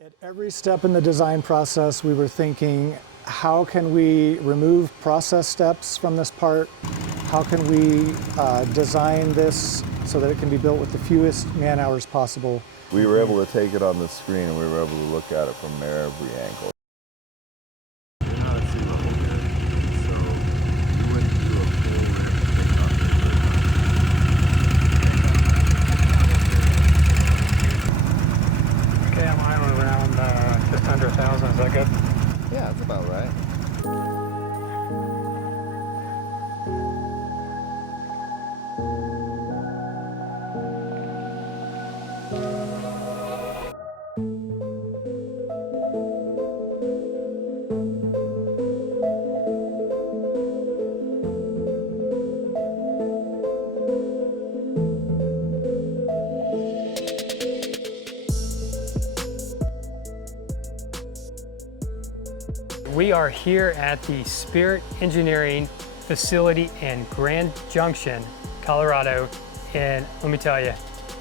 At every step in the design process, we were thinking, how can we remove process steps from this part? How can we design this so that it can be built with the fewest man hours possible? We were able to take it on the screen and we were able to look at it from every angle. You're not at sea level here, so you wouldn't do a full lift takeoff the Okay, I'm around just under 1,000. Is that good? Yeah, that's about right. We are here at the Spirit Engineering facility in Grand Junction, Colorado. And let me tell you,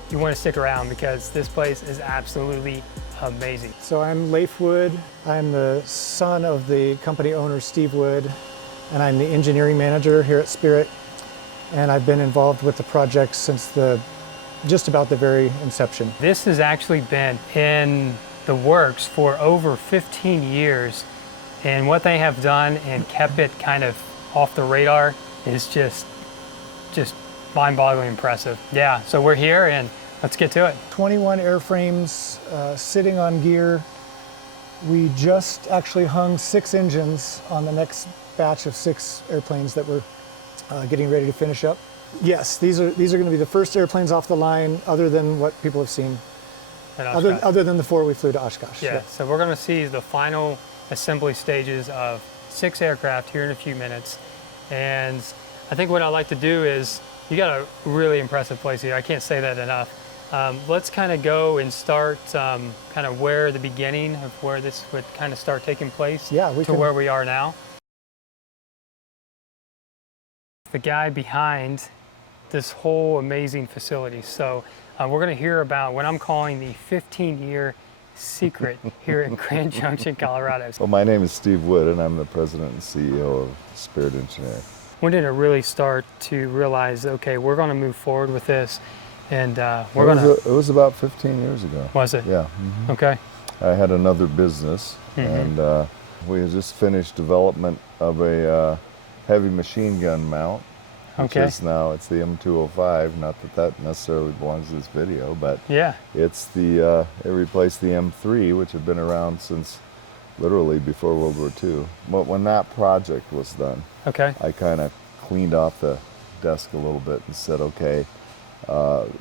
you want to stick around because this place is absolutely amazing. So I'm Leif Wood. I'm the son of the company owner, Steve Wood, and I'm the engineering manager here at Spirit. And I've been involved with the project since just about the very inception. This has actually been in the works for over 15 years. And what they have done and kept it kind of off the radar is just mind-boggling impressive. Yeah, so we're here and let's get to it. 21 airframes sitting on gear. We just actually hung 6 engines on the next batch of 6 airplanes that we're getting ready to finish up. Yes, these are going to be the first airplanes off the line other than what people have seen. Other than the 4 we flew to Oshkosh. Yeah, so we're going to see the final assembly stages of 6 aircraft here in a few minutes. And I think what I'd like to do is, you got a really impressive place here. I can't say that enough. Let's kind of go and start kind of where the beginning of where this would kind of start taking place where we are now. The guy behind this whole amazing facility. So we're going to hear about what I'm calling the 15-year secret here in Grand Junction, Colorado. Well, my name is Steve Wood and I'm the president and CEO of Spirit Engineering. When did it really start to realize, okay, we're going to move forward with this, and it was about 15 years ago. Was it? Yeah. Mm-hmm. Okay. I had another business, and we had just finished development of a heavy machine gun mount. Which is now, it's the M205, not that necessarily belongs to this video, but yeah, it's it replaced the M3, which had been around since literally before World War II. But when that project was done, I kind of cleaned off the desk a little bit and said, okay,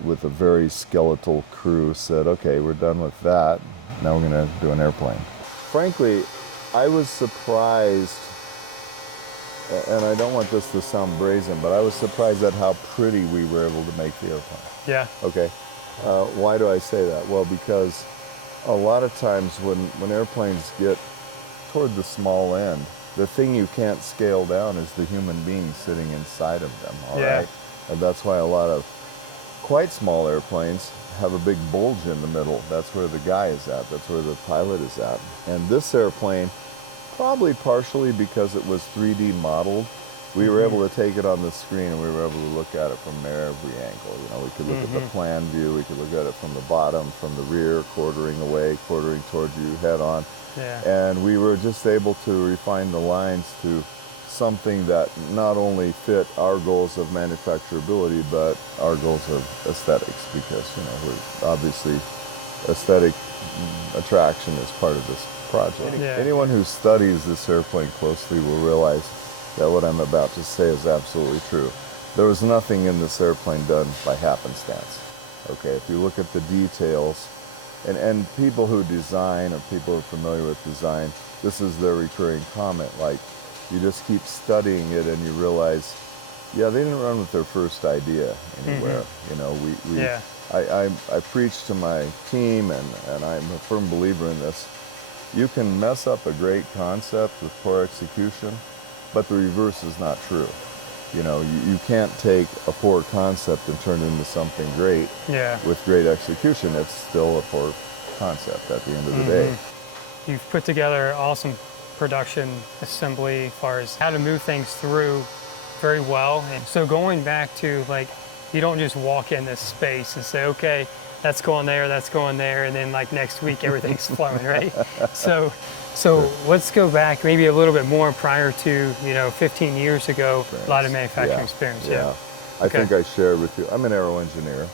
with a very skeletal crew, said, okay, we're done with that. Now we're going to do an airplane. Frankly, I was surprised, and I don't want this to sound brazen, but I was surprised at how pretty we were able to make the airplane. Yeah. Okay. Why do I say that? Well, because a lot of times when airplanes get toward the small end, the thing you can't scale down is the human being sitting inside of them, all right? And that's why a lot of quite small airplanes have a big bulge in the middle. That's where the guy is at. That's where the pilot is at. And this airplane, probably partially because it was 3D modeled, we were able to take it on the screen and we were able to look at it from every angle. You know, we could look at the plan view, we could look at it from the bottom, from the rear, quartering away, quartering towards you, head on. Yeah. And we were just able to refine the lines to something that not only fit our goals of manufacturability, but our goals of aesthetics, because, you know, we're obviously aesthetic attraction is part of this project. Yeah. Anyone who studies this airplane closely will realize that what I'm about to say is absolutely true. There was nothing in this airplane done by happenstance. Okay, if you look at the details, and people who design or people who are familiar with design, this is their recurring comment, like, you just keep studying it and you realize, yeah, they didn't run with their first idea anywhere. You know, I preach to my team, and I'm a firm believer in this. You can mess up a great concept with poor execution, but the reverse is not true. You know, you can't take a poor concept and turn it into something great with great execution. It's still a poor concept at the end of the day. You've put together awesome production assembly as far as how to move things through very well. And so going back to, like, you don't just walk in this space and say, okay, that's going there, and then like next week everything's flowing, right? So let's go back maybe a little bit more prior to, 15 years ago, a lot of manufacturing experience. Yeah. I think I shared with you, I'm an aero engineer,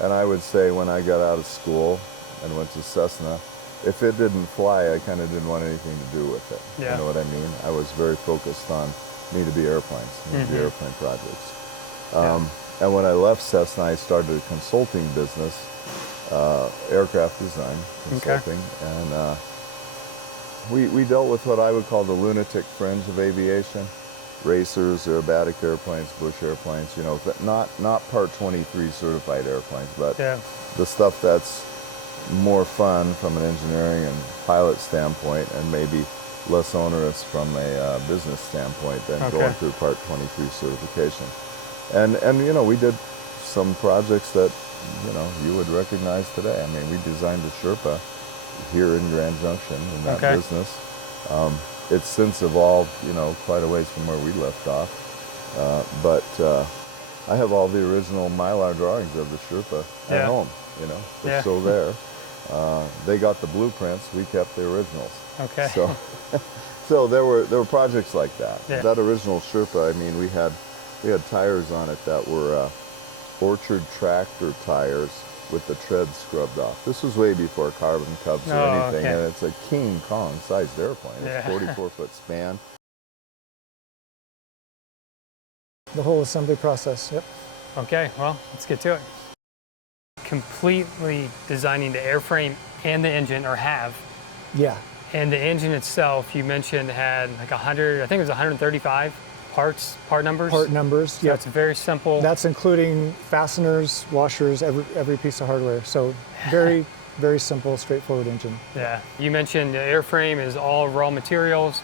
and I would say when I got out of school and went to Cessna, if it didn't fly, I kind of didn't want anything to do with it. Yeah. You know what I mean? I was very focused on need to be airplanes, need to be airplane projects. And when I left Cessna, I started a consulting business, aircraft design consulting, and we dealt with what I would call the lunatic fringe of aviation. Racers, aerobatic airplanes, bush airplanes, but not Part 23 certified airplanes, but the stuff that's more fun from an engineering and pilot standpoint, and maybe less onerous from a business standpoint than going through Part 23 certification. And we did some projects that you would recognize today. I mean, we designed a Sherpa here in Grand Junction in that business. It's since evolved, quite a ways from where we left off. But I have all the original Mylar drawings of the Sherpa at home. They're still there. They got the blueprints. We kept the originals. Okay. So there were projects like that. Yeah. That original Sherpa, I mean, we had tires on it that were Orchard tractor tires with the treads scrubbed off. This was way before carbon cups or anything, and it's a King Kong sized airplane. It's 44-foot span. The whole assembly process, yep. Okay, well, let's get to it. Completely designing the airframe and the engine, or have. Yeah. And the engine itself, you mentioned, had like 100, I think it was 135 part numbers? Part numbers, so yeah. It's very simple. That's including fasteners, washers, every piece of hardware. So very, very simple, straightforward engine. Yeah. You mentioned the airframe is all raw materials,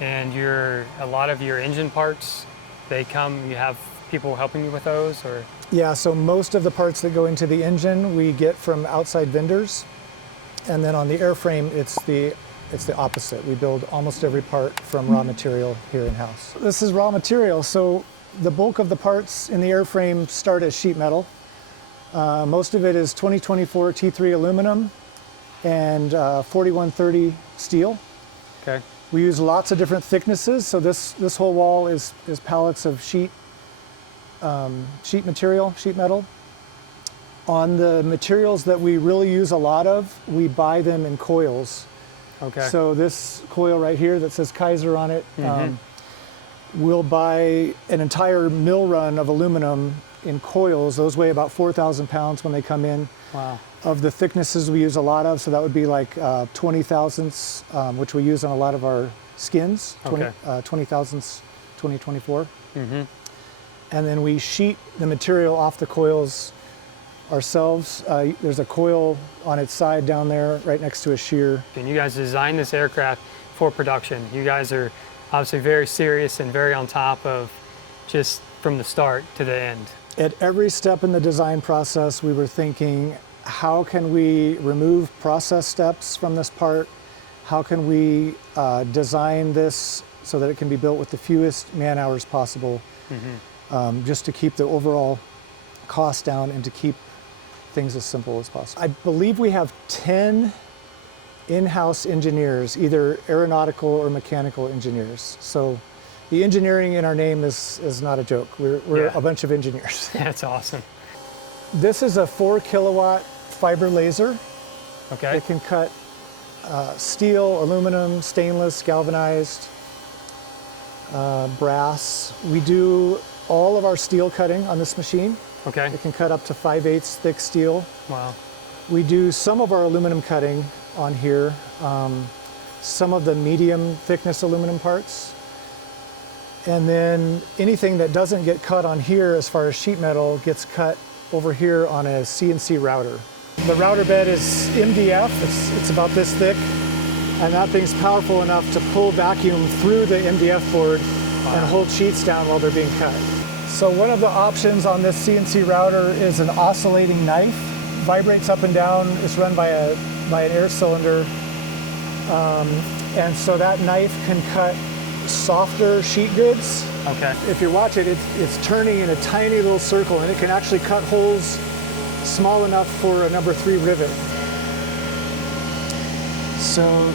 and a lot of your engine parts, you have people helping you with those, or? Yeah, so most of the parts that go into the engine we get from outside vendors. And then on the airframe, it's the opposite. We build almost every part from raw material here in-house. This is raw material, so the bulk of the parts in the airframe start as sheet metal. Most of it is 2024 T3 aluminum and 4130 steel. Okay. We use lots of different thicknesses, so this whole wall is pallets of sheet material, sheet metal. On the materials that we really use a lot of, we buy them in coils. Okay. So this coil right here that says Kaiser on it, we'll buy an entire mill run of aluminum in coils. Those weigh about 4,000 pounds when they come in. Wow. Of the thicknesses we use a lot of, so that would be like 20 thousandths, which we use on a lot of our skins, 20 thousandths, 2024. And then we sheet the material off the coils ourselves. There's a coil on its side down there right next to a shear. And you guys designed this aircraft for production. You guys are obviously very serious and very on top of just from the start to the end. At every step in the design process, we were thinking, how can we remove process steps from this part? How can we design this so that it can be built with the fewest man hours possible, just to keep the overall cost down and to keep things as simple as possible. I believe we have 10 in-house engineers, either aeronautical or mechanical engineers. So the engineering in our name is not a joke. We're a bunch of engineers. That's awesome. This is a 4 kilowatt fiber laser. Okay. It can cut steel, aluminum, stainless, galvanized, brass. We do all of our steel cutting on this machine. Okay. It can cut up to 5/8 thick steel. Wow. We do some of our aluminum cutting on here, some of the medium thickness aluminum parts. And then anything that doesn't get cut on here as far as sheet metal gets cut over here on a CNC router. The router bed is MDF, it's about this thick, and that thing's powerful enough to pull vacuum through the MDF board and hold sheets down while they're being cut. So one of the options on this CNC router is an oscillating knife. vibrates up and down. It's run by an air cylinder. And so that knife can cut softer sheet goods. Okay. If you watch it, it's turning in a tiny little circle, and it can actually cut holes small enough for a number 3 rivet. So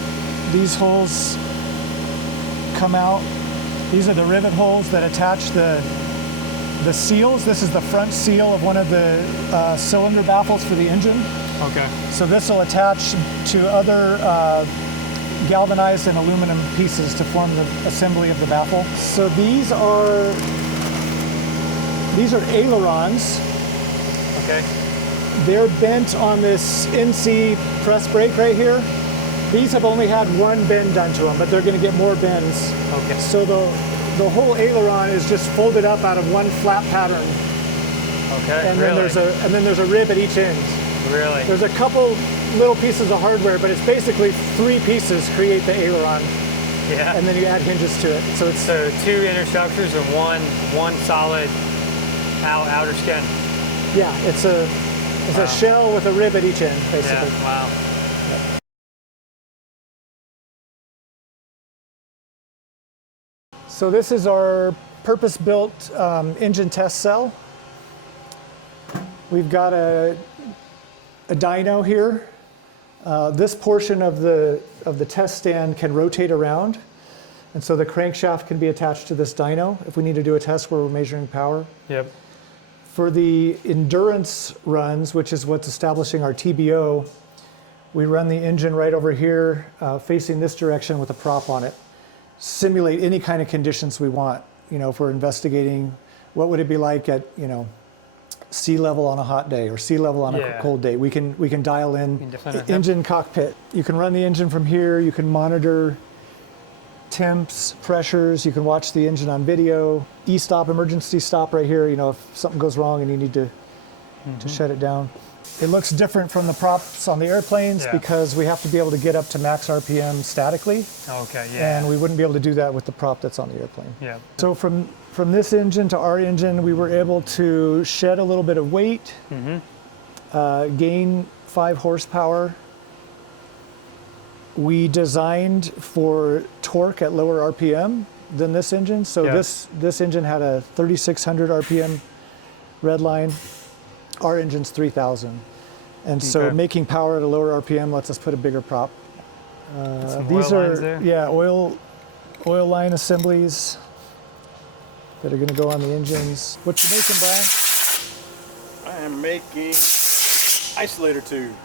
these holes come out. These are the rivet holes that attach the seals. This is the front seal of one of the cylinder baffles for the engine. Okay. So this will attach to other galvanized and aluminum pieces to form the assembly of the baffle. So these are ailerons. Okay. They're bent on this NC press brake right here. These have only had one bend done to them, but they're going to get more bends. Okay. So the whole aileron is just folded up out of one flat pattern. Okay. And really? then there's a rib at each end. Really? There's a couple little pieces of hardware, but it's basically 3 pieces create the aileron. Yeah. And then you add hinges to it. So it's 2 inner structures and one solid outer skin. yeah, it's a shell with a rib at each end, basically. Yeah. Wow. So this is our purpose-built engine test cell. We've got a dyno here. This portion of the test stand can rotate around, and so the crankshaft can be attached to this dyno if we need to do a test where we're measuring power. Yep. For the endurance runs, which is what's establishing our TBO, we run the engine right over here, facing this direction with a prop on it. Simulate any kind of conditions we want. You know, if we're investigating, what would it be like at, sea level on a hot day or sea level on a cold day? We can dial in engine cockpit. You can run the engine from here. You can monitor temps, pressures. You can watch the engine on video. E-stop, emergency stop right here. If something goes wrong and you need to shut it down. It looks different from the props on the airplanes because we have to be able to get up to max RPM statically. Okay, yeah. And we wouldn't be able to do that with the prop that's on the airplane. Yeah. So from this engine to our engine, we were able to shed a little bit of weight, gain 5 horsepower. We designed for torque at lower RPM than this engine. So this engine had a 3,600 RPM red line. Our engine's 3,000. And so making power at a lower RPM lets us put a bigger prop. These are oil line assemblies that are going to go on the engines. What you making, Brian? I am making isolator tubes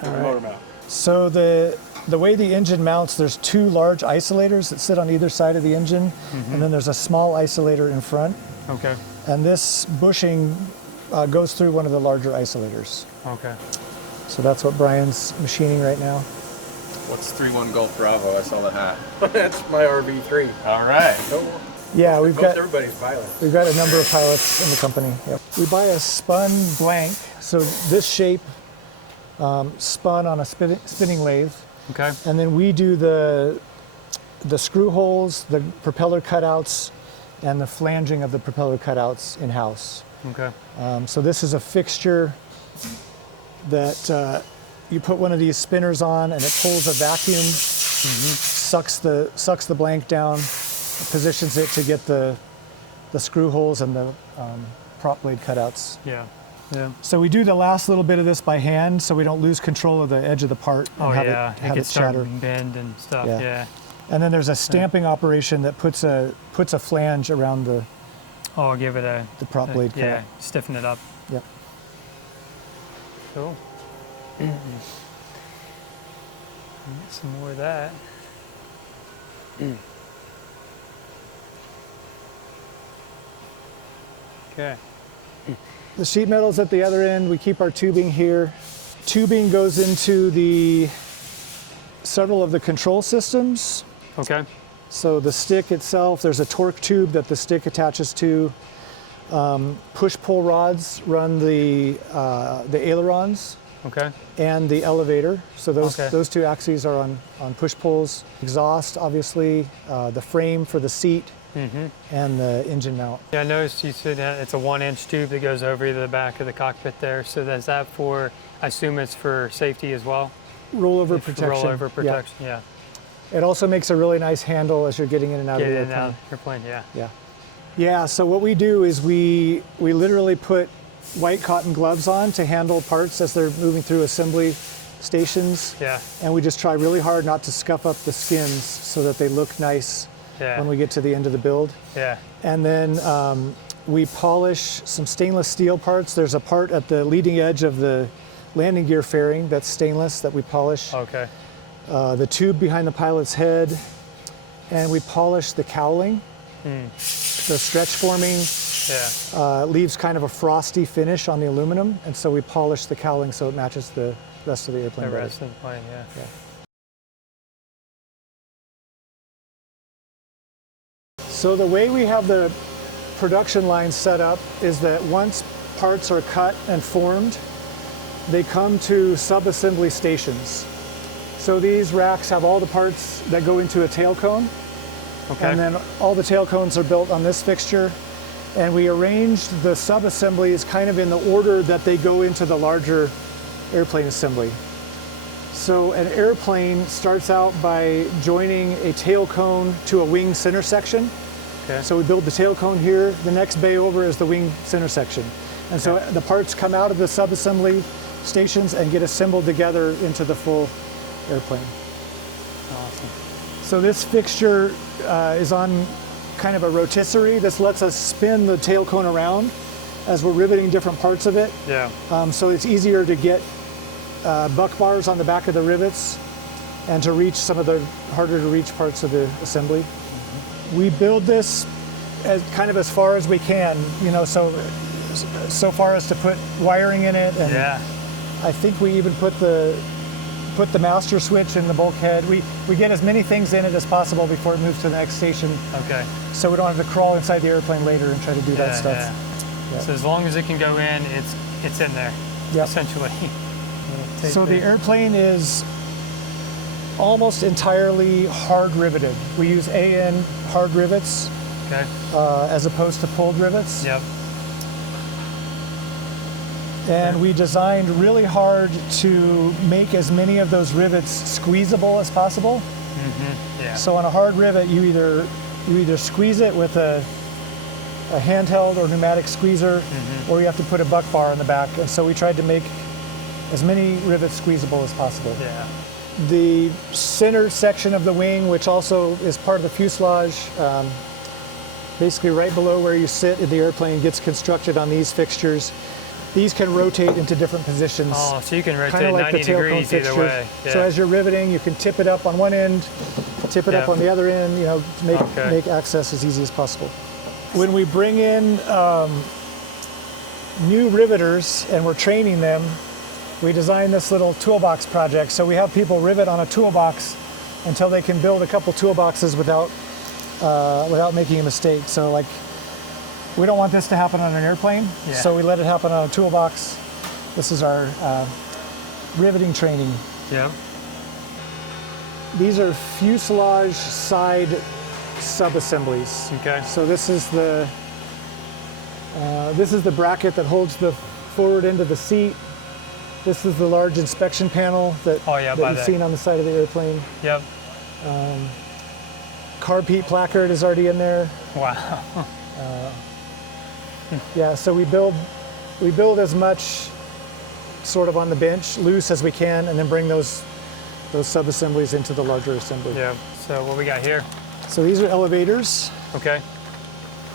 for the motor mount. So the way the engine mounts, there's 2 large isolators that sit on either side of the engine, and then there's a small isolator in front. Okay. And this bushing goes through one of the larger isolators. Okay. So that's what Brian's machining right now. What's 3-1 Golf Bravo? I saw the hat. That's my RV3. All right. Yeah, we've got Everybody's pilot. We've got a number of pilots in the company. Yep. We buy a spun blank, so this shape spun on a spinning lathe, Okay. and then we do the screw holes, the propeller cutouts, and the flanging of the propeller cutouts in-house. Okay. So this is a fixture that you put one of these spinners on, and it pulls a vacuum, sucks the blank down, positions it to get the screw holes and the prop blade cutouts. Yeah. Yeah. So we do the last little bit of this by hand, so we don't lose control of the edge of the part and have it shatter. Bend and stuff. Yeah. And then there's a stamping operation that puts a flange around the Give it the prop blade cutout. Yeah. Stiffen it up. Yep. Cool. Get some more of that. Okay. The sheet metal's at the other end. We keep our tubing here. Tubing goes into several of the control systems. Okay. So the stick itself, there's a torque tube that the stick attaches to. Push-pull rods run the ailerons. Okay. And the elevator. So those 2 axes are on push-pulls. Exhaust, obviously, the frame for the seat, and the engine mount. Yeah, I noticed you said that it's a 1-inch tube that goes over the back of the cockpit there. So that's that for, I assume it's for safety as well? Rollover For protection. Rollover protection, yeah. It also makes a really nice handle as you're getting in and out Get of the in and airplane. out of the airplane, yeah. Yeah. Yeah, so what we do is we literally put white cotton gloves on to handle parts as they're moving through assembly stations. Yeah, And we just try really hard not to scuff up the skins so that they look nice yeah, when we get to the end of the build. yeah. And then we polish some stainless steel parts. There's a part at the leading edge of the landing gear fairing that's stainless that we polish. Okay, The tube behind the pilot's head, and we polish the cowling. The stretch forming yeah. leaves kind of a frosty finish on the aluminum, and so we polish the cowling so it matches the rest of the airplane The better. rest of the plane, yeah. So the way we have the production line set up is that once parts are cut and formed, they come to sub-assembly stations. So these racks have all the parts that go into a tail cone, Okay. and then all the tail cones are built on this fixture. And we arranged the sub-assemblies kind of in the order that they go into the larger airplane assembly. So an airplane starts out by joining a tail cone to a wing center section. Okay. So we build the tail cone here. The next bay over is the wing center section. And so the parts come out of the sub-assembly stations and get assembled together into the full airplane. Awesome. So this fixture is on kind of a rotisserie. This lets us spin the tail cone around as we're riveting different parts of it. Yeah. So it's easier to get buck bars on the back of the rivets and to reach some of the harder to reach parts of the assembly. We build this as kind of as far as we can, you know, so far as to put wiring in it, and Yeah. I think we even put the master switch in the bulkhead. We get as many things in it as possible before it moves to the next station, Okay. so we don't have to crawl inside the airplane later and try to do Yeah, that stuff. yeah. Yeah. So as long as it can go in, it's in there, Yep. essentially. Take So the airplane is almost entirely hard riveted. We use AN hard rivets Okay. as opposed to pulled rivets. Yep. And we designed really hard to make as many of those rivets squeezable as possible. Yeah. So on a hard rivet, you either squeeze it with a handheld or pneumatic squeezer, or you have to put a buck bar in the back. And so we tried to make as many rivets squeezable as possible. Yeah. The center section of the wing, which also is part of the fuselage, basically right below where you sit in the airplane, gets constructed on these fixtures. These can rotate into different positions. Oh, so you can rotate Kind of like 90 the tail cone degrees either fixtures. way. Yeah. So as you're riveting, you can tip it up on one end, tip it up Yeah. on the other end, you know, to Okay. make access as easy as possible. When we bring in new riveters and we're training them, we design this little toolbox project. So we have people rivet on a toolbox until they can build a couple toolboxes without making a mistake. So like, we don't want this to happen on an airplane, Yeah. so we let it happen on a toolbox. This is our riveting training. Yeah. These are fuselage side sub-assemblies. Okay. So this is the bracket that holds the forward end of the seat. This is the large inspection panel that, Oh, yeah, that by you've the- seen on the side of the airplane. Yep. Carb heat placard is already in there. Wow. Yeah, so we build as much sort of on the bench, loose as we can, and then bring those sub-assemblies into the larger assembly. Yeah. So what we got here? So these are elevators. Okay.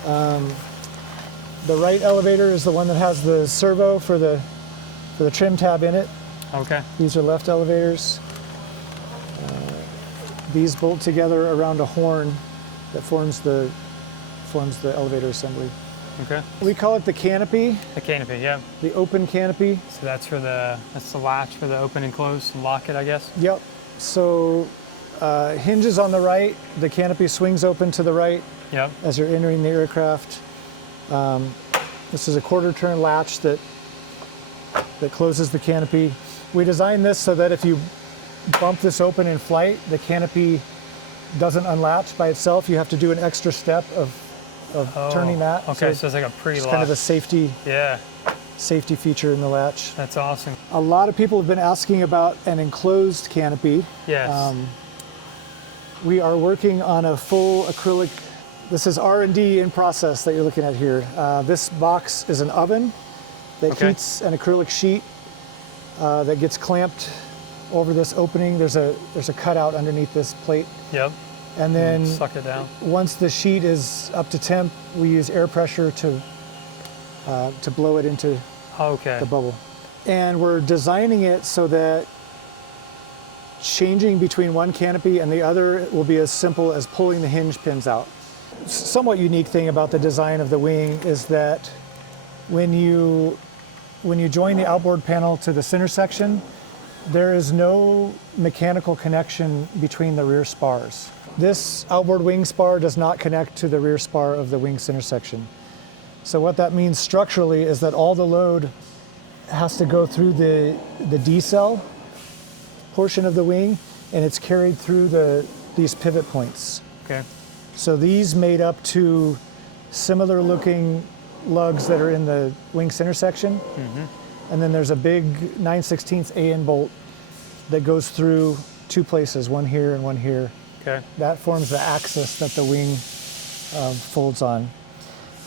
The right elevator is the one that has the servo for the trim tab in it. Okay. These are left elevators. These bolt together around a horn that forms the elevator assembly. Okay. We call it the canopy, The canopy. Yeah. the open canopy. So that's the latch for the open and close and lock it, I guess. Yep. So hinges on the right, the canopy swings open to the right Yep. as you're entering the aircraft. This is a quarter turn latch that closes the canopy. We designed this so that if you bump this open in flight, the canopy doesn't unlatch by itself. You have to do an extra step of turning that. Okay, so it's like a it's pre-lock. kind of a safety Yeah, feature in the latch. that's awesome. A lot of people have been asking about an enclosed canopy. Yes. We are working on a full acrylic. This is R&D in process that you're looking at here. This box is an oven that Okay. heats an acrylic sheet that gets clamped over this opening. There's a cutout underneath this plate. Yep. And then Suck it down. once the sheet is up to temp, we use air pressure to blow it into Okay. the bubble. And we're designing it so that changing between one canopy and the other will be as simple as pulling the hinge pins out. Somewhat unique thing about the design of the wing is that when you join the outboard panel to the center section, there is no mechanical connection between the rear spars. This outboard wing spar does not connect to the rear spar of the wing center section. So what that means structurally is that all the load has to go through the decel portion of the wing, and it's carried through these pivot points. Okay. So these made up to similar looking lugs that are in the wing center section. And then there's a big 9/16 AN bolt that goes through two places, one here and one here. Okay. That forms the axis that the wing folds on.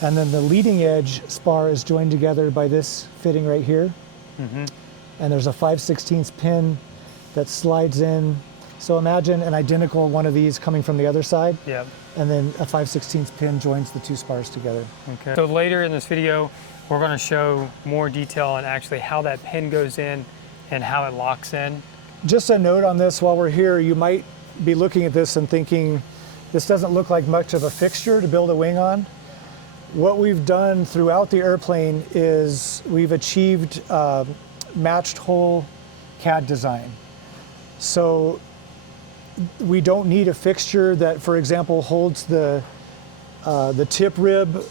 And then the leading edge spar is joined together by this fitting right here. And there's a 5/16 pin that slides in. So imagine an identical one of these coming from the other side, Yep. and then a 5/16 pin joins the two spars together. Okay. So later in this video, we're going to show more detail on actually how that pin goes in and how it locks in. Just a note on this while we're here, you might be looking at this and thinking, this doesn't look like much of a fixture to build a wing on. What we've done throughout the airplane is we've achieved matched hole CAD design. So we don't need a fixture that, for example, holds the tip rib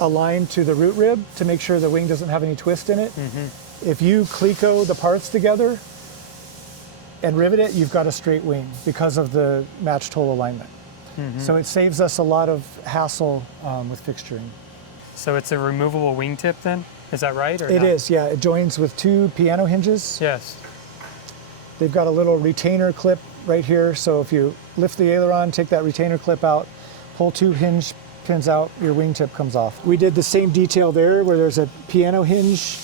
aligned to the root rib to make sure the wing doesn't have any twist in it. If you Cleco the parts together and rivet it, you've got a straight wing because of the matched hole alignment. So it saves us a lot of hassle with fixturing. So it's a removable wingtip then? Is that right? Or It not? is, yeah. It joins with two piano hinges. Yes. They've got a little retainer clip right here. So if you lift the aileron, take that retainer clip out, pull two hinge pins out, your wingtip comes off. We did the same detail there where there's a piano hinge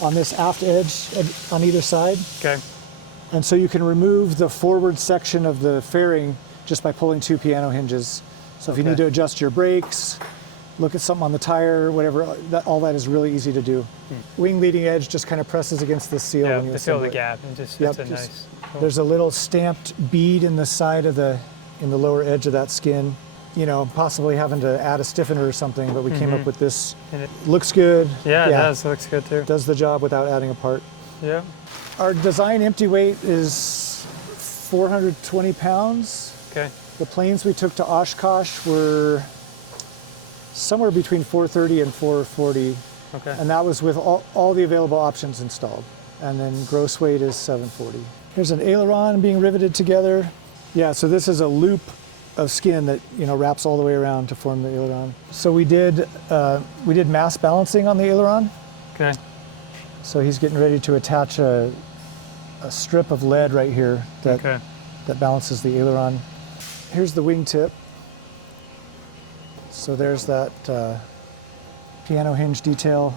on this aft edge on either side. Okay. And so you can remove the forward section of the fairing just by pulling two piano hinges. So if you Okay. need to adjust your brakes, look at something on the tire, whatever, all that is really easy to do. Wing leading edge just kind of presses against the seal Yeah, when you to fill assemble the it. gap and just Yep, fits it just- nice. Cool. There's a little stamped bead in the side of in the lower edge of that skin. You know, possibly having to add a stiffener or something, but we came up with this. And it- Looks good. Yeah, it does. Looks good too. Does the job without adding a part. Yeah. Our design empty weight is 420 pounds. Okay. The planes we took to Oshkosh were somewhere between 430 and 440, Okay. and that was with all the available options installed. And then gross weight is 740. Here's an aileron being riveted together. Yeah, so this is a loop of skin that wraps all the way around to form the aileron. So we did mass balancing on the aileron. Okay. So he's getting ready to attach a strip of lead right here that Okay. balances the aileron. Here's the wingtip. So there's that piano hinge detail.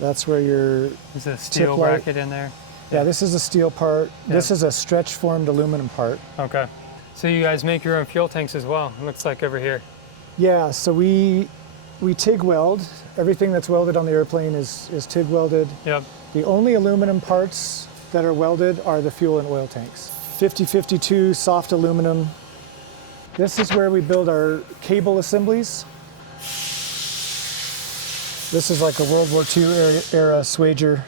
That's where your, There's a steel tip light. bracket in there. yeah, this is a steel part. This Yeah. is a stretch formed aluminum part. Okay. So you guys make your own fuel tanks as well. It looks like over here. Yeah, so we TIG weld. Everything that's welded on the airplane is TIG welded. Yep. The only aluminum parts that are welded are the fuel and oil tanks. 5052 soft aluminum. This is where we build our cable assemblies. This is like a World War II era swager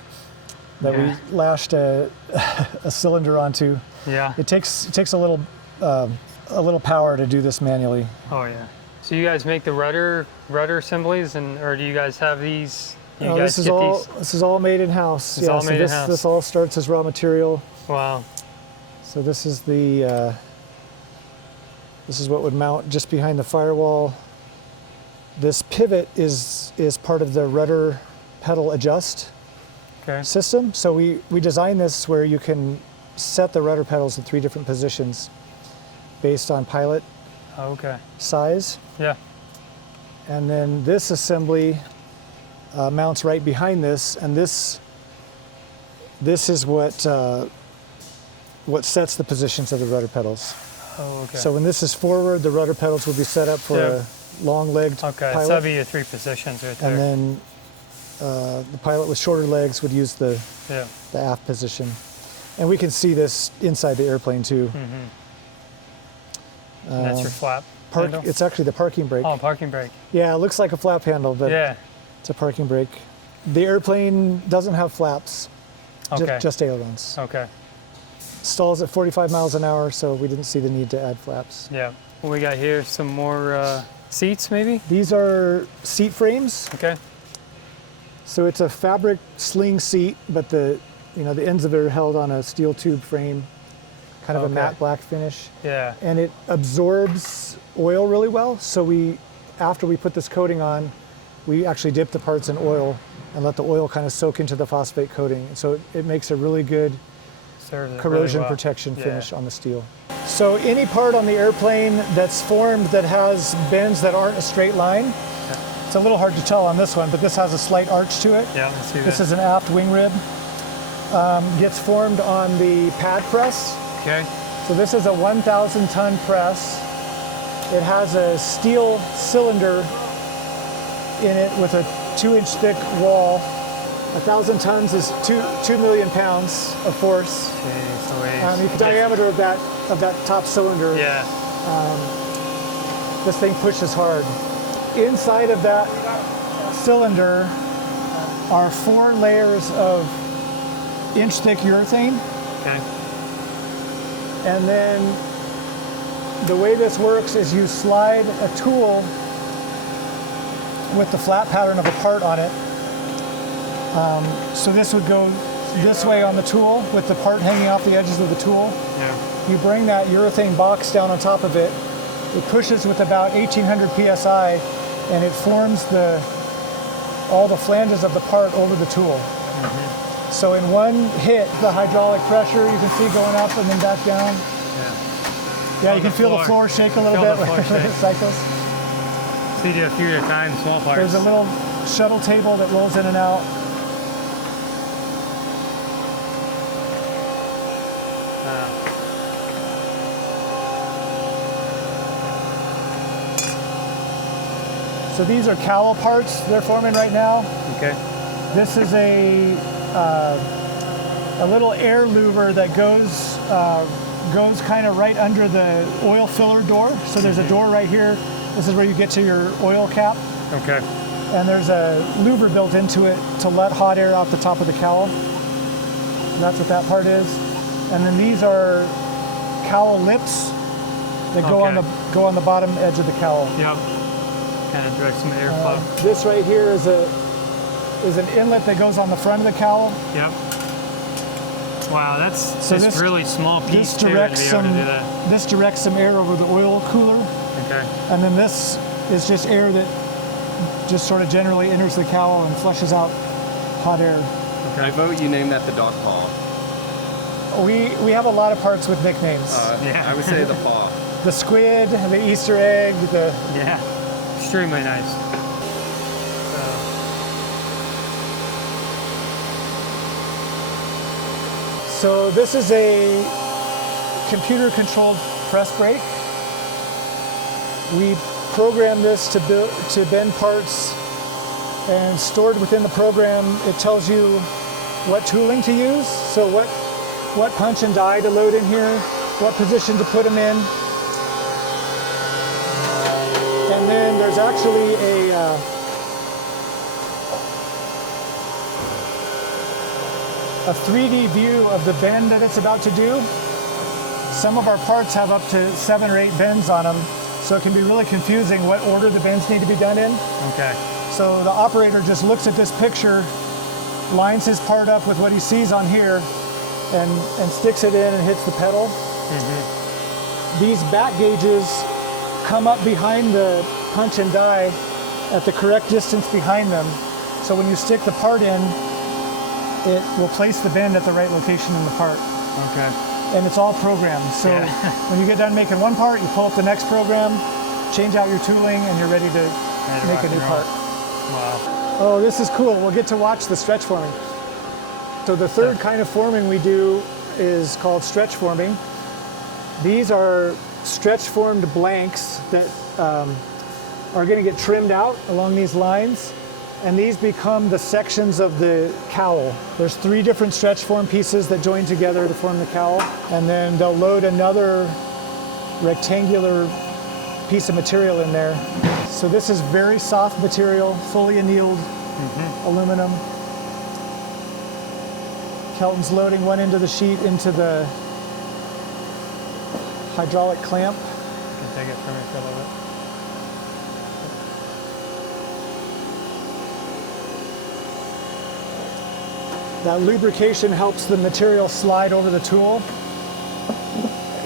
that Yeah. we lashed a cylinder onto. Yeah. It takes a little power to do this manually. Oh yeah. So you guys make the rudder assemblies, or do you guys have these? You No, guys this is get all these? this is all made in house. It's all made in-house. This all starts as raw material. Wow. So this is the This is what would mount just behind the firewall. This pivot is part of the rudder pedal adjust Okay. system. So we designed this where you can set the rudder pedals in 3 different positions based on pilot Oh, okay. size. Yeah. And then this assembly mounts right behind this, and this is what sets the positions of the rudder pedals. Oh, okay. So when this is forward, the rudder pedals will be set up for Yeah. a long-legged Okay, so pilot, that'd be your 3 positions right there. and then the pilot with shorter legs would use the yeah. aft position. And we can see this inside the airplane too. And that's your flap handle? It's actually the parking brake. Oh, parking brake. Yeah, it looks like a flap handle, but Yeah. it's a parking brake. The airplane doesn't have flaps, Okay. just ailerons. Okay. Stalls at 45 miles an hour, so we didn't see the need to add flaps. Yeah. What we got here, some more seats maybe? These are seat frames. Okay. So it's a fabric sling seat, but the ends of it are held on a steel tube frame, kind of a Okay. matte black finish. Yeah. And it absorbs oil really well. So after we put this coating on, we actually dip the parts in oil and let the oil kind of soak into the phosphate coating. So it makes a really good Serves it corrosion really well. protection Yeah. finish on the steel. So any part on the airplane that's formed that has bends that aren't a straight line, it's a little hard to tell on this one, but this has a slight arch to it. Yeah, let's see This that. is an aft wing rib. Gets formed on the pad press. Okay. So this is a 1,000-ton press. It has a steel cylinder in it with a 2-inch thick wall. 1,000 tons is 2 million pounds of force. Okay, so wait. The diameter of that top cylinder, Yeah. this thing pushes hard. Inside of that cylinder are 4 layers of inch-thick urethane. Okay. And then the way this works is you slide a tool with the flat pattern of a part on it. So this would go this way on the tool with the part hanging off the edges of the tool. Yeah. You bring that urethane box down on top of it. It pushes with about 1,800 psi, and it forms all the flanges of the part over the tool. So in one hit, the hydraulic pressure you can see going up and then back down. Yeah, you can feel the floor shake a little Feel bit the floor when it shake. cycles. So you do a few at a time, small parts. There's a little shuttle table that rolls in and out. So these are cowl parts they're forming right now. Okay. This is a little air louver that goes kind of right under the oil filler door. So there's a door right here. This is where you get to your oil cap. Okay. And there's a louver built into it to let hot air out the top of the cowl. And that's what that part is. And then these are cowl lips that go on the bottom edge of the cowl. Yep. Kind of direct some airflow. This right here is an inlet that goes on the front of the cowl. Yep. Wow, that's So this really small piece This too to be directs able to do that. this directs some air over the oil cooler, Okay. and then this is just air that just sort of generally enters the cowl and flushes out hot air. I vote you name that the dog paw. We have a lot of parts with nicknames. Yeah. I would say the paw. The squid, the Easter egg, the Yeah. Extremely nice. So this is a computer-controlled press brake. We programmed this to bend parts, and stored within the program, it tells you what tooling to use. So what punch and die to load in here, what position to put them in. And then there's actually a 3D view of the bend that it's about to do. Some of our parts have up to 7 or 8 bends on them, so it can be really confusing what order the bends need to be done in. Okay. So the operator just looks at this picture, lines his part up with what he sees on here, and sticks it in and hits the pedal. These back gauges come up behind the punch and die at the correct distance behind them. So when you stick the part in, it will place the bend at the right location in the part. Okay. And it's all programmed. So when you get done making one part, you pull up the next program, change out your tooling, and you're ready to make a new part. Wow. Oh, this is cool. We'll get to watch the stretch forming. So the third kind of forming we do is called stretch forming. These are stretch formed blanks that are going to get trimmed out along these lines, and these become the sections of the cowl. There's 3 different stretch form pieces that join together to form the cowl, and then they'll load another rectangular piece of material in there. So this is very soft material, fully annealed aluminum. Kelton's loading one end of the sheet into the hydraulic clamp. You can take it from me for a little bit. That lubrication helps the material slide over the tool.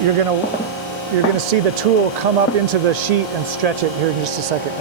You're gonna see the tool come up into the sheet and stretch it here in just a second.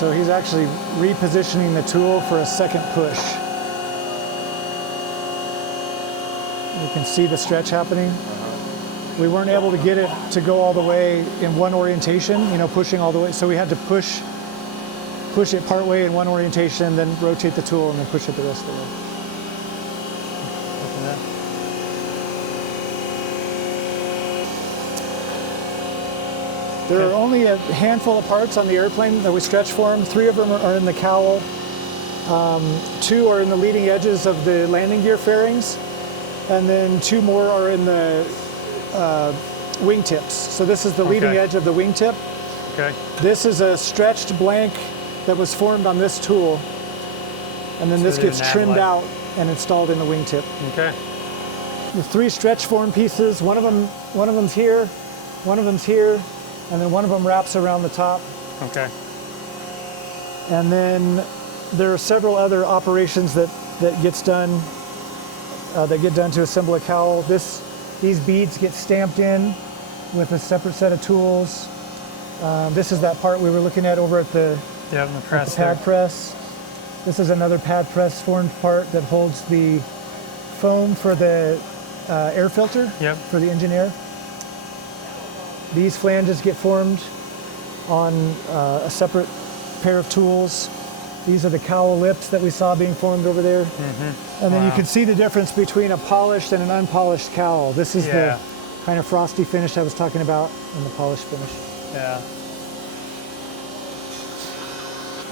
So he's actually repositioning the tool for a second push. You can see the stretch happening. We weren't able to get it to go all the way in one orientation, pushing all the way. So we had to push it part way in one orientation, then rotate the tool and then push it the rest of the way. Open that. There are only a handful of parts on the airplane that we stretch form. 3 of them are in the cowl. 2 are in the leading edges of the landing gear fairings. And then 2 more are in the wingtips. So this is the leading edge of the wingtip. Okay. This is a stretched blank that was formed on this tool. And then this gets trimmed out and installed in the wingtip. Okay. The 3 stretch form pieces, one of them's here, one of them's here, and then one of them wraps around the top. Okay. And then there are several other operations that get done to assemble a cowl. These beads get stamped in with a separate set of tools. This is that part we were looking at over at the, the press pad press. This is another pad press formed part that holds the foam for the air filter for the engine air. These flanges get formed on a separate pair of tools. These are the cowl lips that we saw being formed over there. And then you can see the difference between a polished and an unpolished cowl. This is the kind of frosty finish I was talking about and the polished finish. Yeah.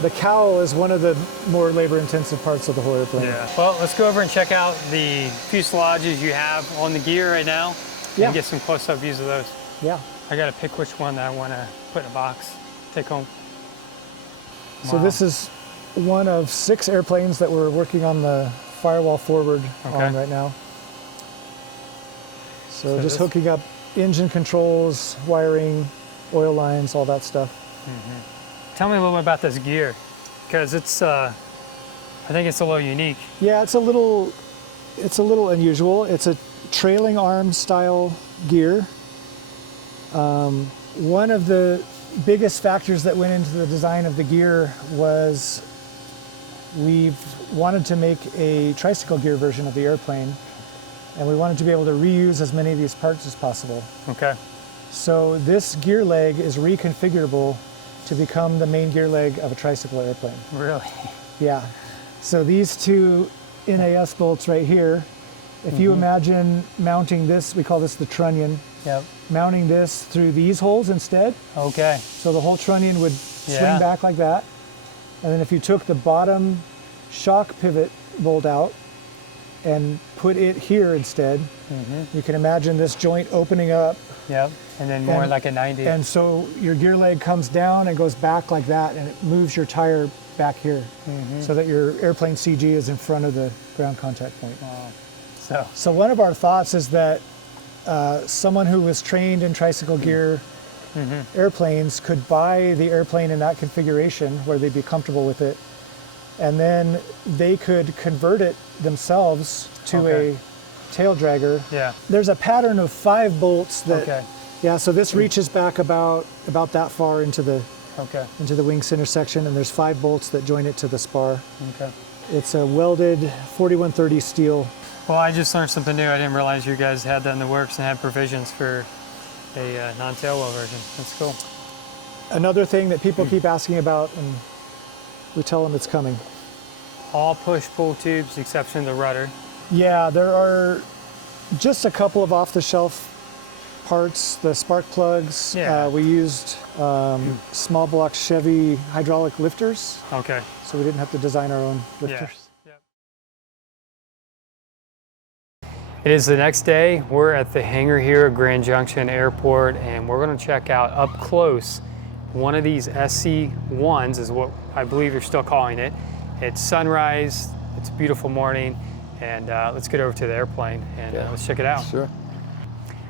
The cowl is one of the more labor-intensive parts of the whole airplane. Yeah. Well, let's go over and check out the fuselages you have on the gear right now and get some close-up views of those. Yeah. I got to pick which one that I want to put in a box, take home. So this is one of 6 airplanes that we're working on the firewall forward on right now. So just hooking up engine controls, wiring, oil lines, all that stuff. Tell me a little bit about this gear, because it's, I think it's a little unique. Yeah, it's a little unusual. It's a trailing arm style gear. One of the biggest factors that went into the design of the gear was we've wanted to make a tricycle gear version of the airplane, and we wanted to be able to reuse as many of these parts as possible. Okay. So this gear leg is reconfigurable to become the main gear leg of a tricycle airplane. Really? Yeah. So these 2 NAS bolts right here, if you imagine mounting this, we call this the trunnion, Yep. mounting this through these holes instead. Okay. So the whole trunnion would swing Yeah. back like that. And then if you took the bottom shock pivot bolt out and put it here instead, you can imagine this joint opening up. Yep. And then more And- like a 90. And so your gear leg comes down and goes back like that, and it moves your tire back here so that your airplane CG is in front of the ground contact point. So one of our thoughts is that someone who was trained in tricycle gear airplanes could buy the airplane in that configuration where they'd be comfortable with it, and then they could convert it themselves to Okay. a tail dragger. Yeah. There's a pattern of 5 bolts that, Okay. yeah, so this reaches back about that far into the wing center section, and there's 5 bolts that join it to the spar. Okay. It's a welded 4130 steel. Well, I just learned something new. I didn't realize you guys had that in the works and had provisions for a non-tail wheel version. That's cool. Another thing that people keep asking about, and we tell them it's coming. All push-pull tubes, exception of the rudder. Yeah, there are just a couple of off-the-shelf parts, the spark plugs. Yeah. We used small block Chevy hydraulic lifters, Okay. so we didn't have to design our own lifters. Yep. It is the next day. We're at the hangar here at Grand Junction Airport, and we're going to check out up close one of these SC1s, is what I believe you're still calling it. It's sunrise, it's a beautiful morning, and let's get over to the airplane and let's check it out. Sure.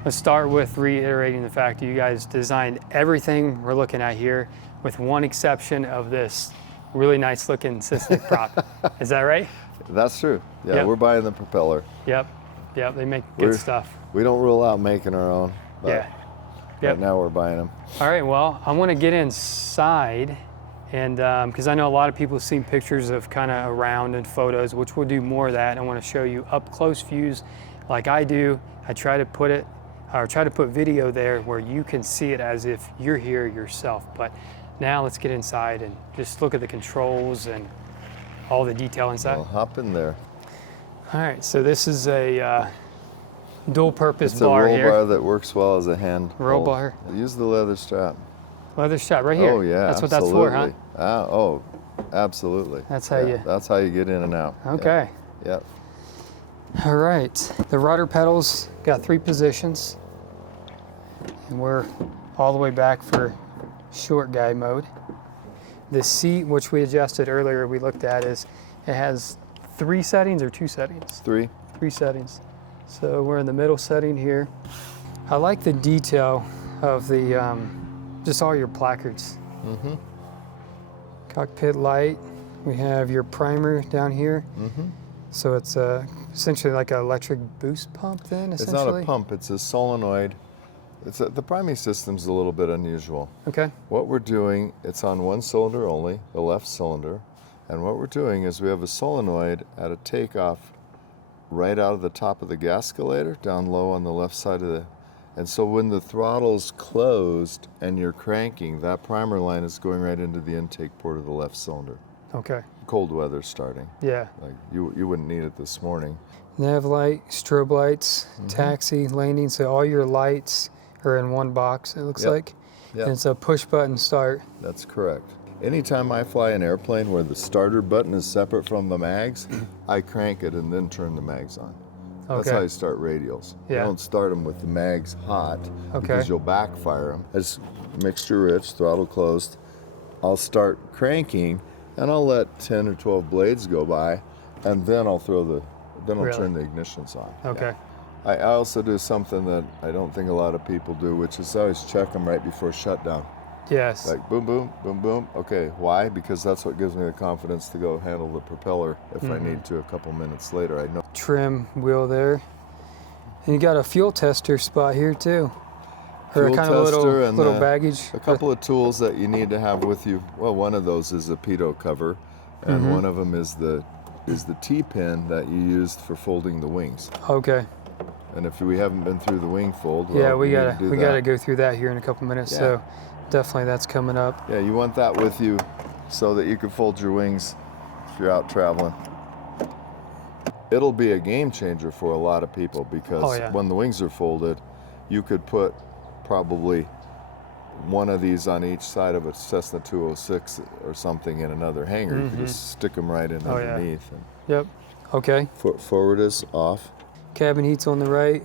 Let's start with reiterating the fact that you guys designed everything we're looking at here, with one exception of this really nice looking cystic prop. Is that right? That's true. Yeah, Yep. we're buying the propeller. Yep. Yep, they make good We're- stuff. We don't rule out making our own, but Yeah. Yep. right now we're buying them. All right, well, I want to get inside, and because I know a lot of people have seen pictures of kind of around and photos, which we'll do more of that. I want to show you up close views like I do. I try to put video there where you can see it as if you're here yourself. But now let's get inside and just look at the controls and all the detail inside. Well, hop in there. All right, so this is a dual-purpose It's a bar roll here. bar that works well as a hand. Roll hold. bar. Use the leather strap. Leather strap right here. Oh yeah, That's what absolutely. that's for, huh? Oh, absolutely. That's how Yeah, you- That's how you get in and out. Yeah. Okay. Yep. All right, the rudder pedals got 3 positions, and we're all the way back for short guy mode. The seat, which we adjusted earlier, we looked at, it has 3 settings or 2 settings? 3. 3 settings. So we're in the middle setting here. I like the detail of the, just all your placards. Cockpit light, we have your primer down here. So it's essentially like an electric boost pump then, It's essentially? not a pump. It's a solenoid. The priming system's a little bit unusual. Okay. What we're doing, it's on one cylinder only, the left cylinder. And what we're doing is we have a solenoid at a takeoff right out of the top of the gasculator, down low on the left side of the... And so when the throttle's closed and you're cranking, that primer line is going right into the intake port of the left cylinder. Okay. Cold weather starting. Yeah. Like you wouldn't need it this morning. Nav light, strobe lights, taxi, landing. So all your lights are in one box, it looks Yep. like. Yep. And it's a push button start. That's correct. Anytime I fly an airplane where the starter button is separate from the mags, I crank it and then turn the mags on. That's Okay. how you start radials. You Yeah. don't start them with the mags hot Okay. because you'll backfire them. It's mixture rich, throttle closed. I'll start cranking and I'll let 10 or 12 blades go by, and then I'll Really? turn the ignitions on. Okay. Yeah. I also do something that I don't think a lot of people do, which is I always check them right before shutdown. Yes. Like boom, boom, boom, boom. Okay, why? Because that's what gives me the confidence to go handle the propeller if I need to a couple minutes later. I know. Trim wheel there. And you got a fuel tester spot here too. Or Fuel a kind of tester and little the- baggage. A couple of tools that you need to have with you. Well, one of those is a pitot cover, and one of them is the T-pin that you used for folding the wings. Okay. And if we haven't been through the wing fold, well, Yeah, we need to gotta do we that. gotta go through that here in a couple minutes. Yeah. So definitely that's coming up. Yeah, you want that with you so that you can fold your wings if you're out traveling. It'll be a game changer for a lot of people because Oh, yeah. when the wings are folded, you could put probably one of these on each side of a Cessna 206 or something in another hangar. You could just stick them right in underneath. And Yep. Okay. forward is off. Cabin heat's on the right.